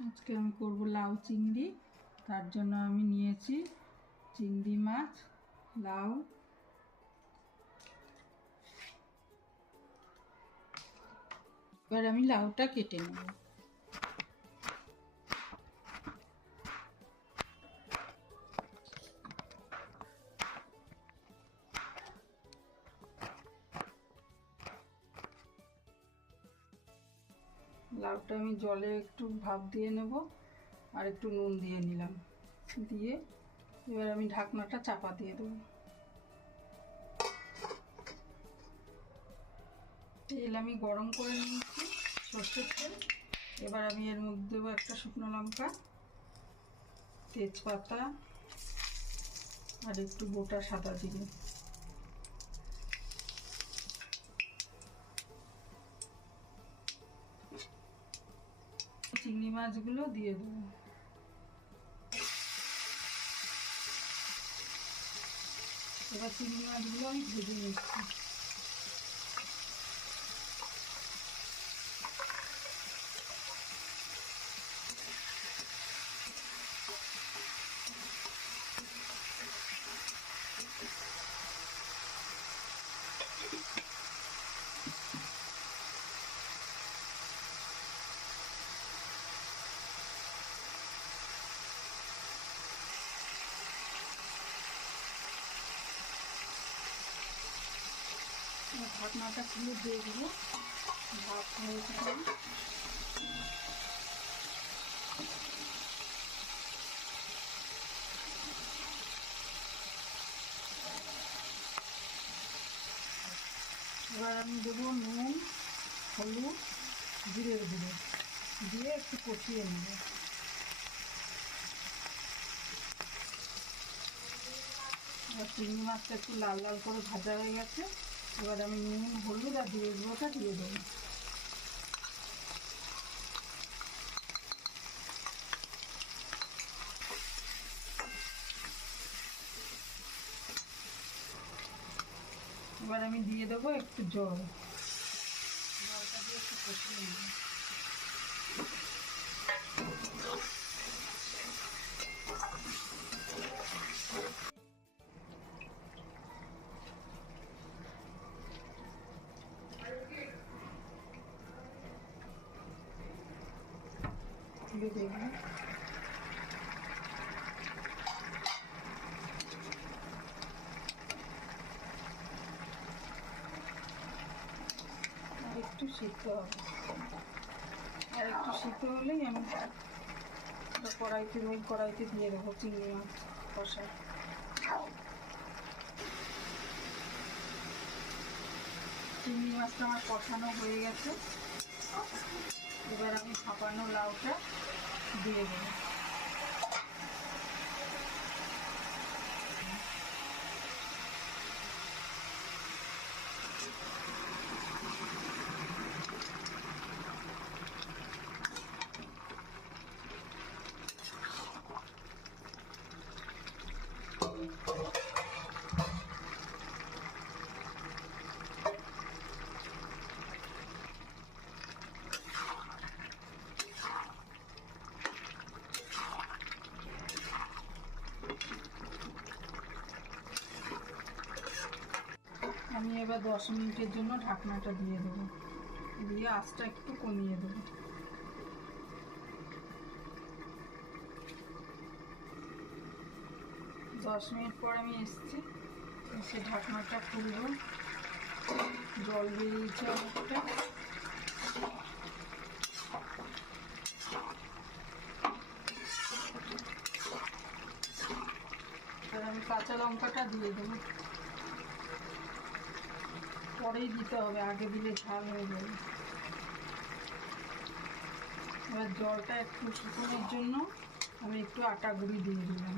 আজকে আমি করব লাউ চিংড়ি। তার জন্য আমি নিয়েছি চিংড়ি মাছ, লাউ। এবার আমি লাউটা কেটে নেব। লাউটা আমি জলে একটু ভাপ দিয়ে নেব আর একটু নুন দিয়ে নিলাম। দিয়ে এবার আমি ঢাকনাটা চাপা দিয়ে দেবো। তেল আমি গরম করে নিয়েছি, সর্ষের তেল। এবার আমি এর মধ্যে দেবো একটা শুকনো লঙ্কা, তেজপাতা আর একটু গোটা সাদা জিরে। চিংড়ি মাছগুলো দিয়ে দেবো। এবার চিংড়ি মাছগুলো আমি ভেজে নিচ্ছি। ঢাকনাটা খুলে দেখব ভাত কিনা। এবার আমি দেবো নুন, হলুদ জিরের গুঁড়ো। দিয়ে একটু কষিয়ে নেব। চিংড়ি মাছটা একটু লাল লাল করে ভাজা হয়ে গেছে। এবার আমি নুন হলুদ আর দিয়ে গুঁড়োটা দিয়ে দেবো। এবার আমি দিয়ে দেবো একটু জল। তুলে দেখব একটু সিদ্ধ হবে। আর একটু সিদ্ধ হলেই আমি কড়াইতে ওই কড়াইতে দিয়ে দেবো, চিংড়ি মাছ কষা। চিংড়ি মাছটা আমার কষানো হয়ে গেছে। এবার আমি ভাপানো লাউটা দিয়ে দেবো আমি এবার দশ মিনিটের জন্য ঢাকনাটা দিয়ে দেবো। দিয়ে আঁচটা একটু কমিয়ে দেবো। দশ মিনিট পর আমি এসছি। এসে ঢাকনাটা খুলবো। জল বেরিয়েছে অনেকটা। আমি কাঁচা লঙ্কাটা দিয়ে দেবো। পরেই দিতে হবে, আগে দিলে ঝাল হয়ে যাবে। এবার জলটা একটু শুকোনোর জন্য আমি একটু আটা গুঁড়ি দিয়ে দিলাম।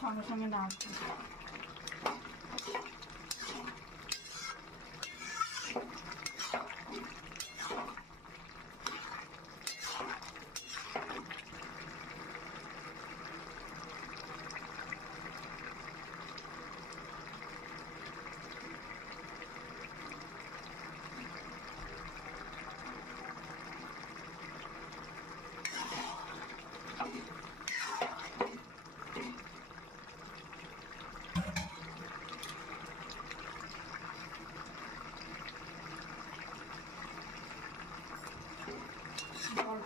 সঙ্গে সঙ্গে নাড়তে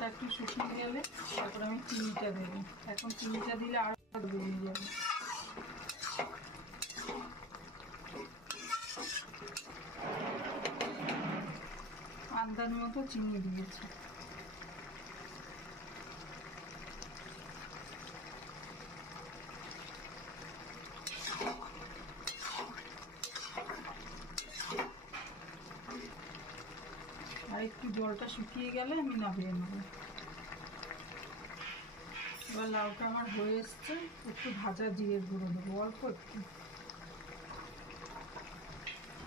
একটু শুকিয়ে গেলে তারপর আমি চিনিটা দেবো। এখন চিনিটা দিলে আরও বেরিয়ে যাবে। আন্দাজ মতো চিনি দিয়েছি আর একটু জলটা শুকিয়ে গেলে আমি নামিয়ে নেব। এবার লাউটা আমার হয়ে এসছে, একটু ভাজা জিরের গুঁড়ো দেবো, অল্প একটু।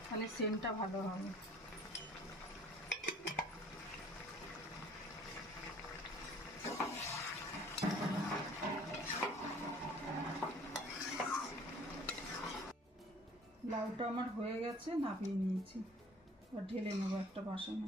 তাহলে সেন্টটা ভালো হবে। লাউটা আমার হয়ে গেছে, নামিয়ে নিয়েছি। এবার ঢেলে নেব একটা বাসনে।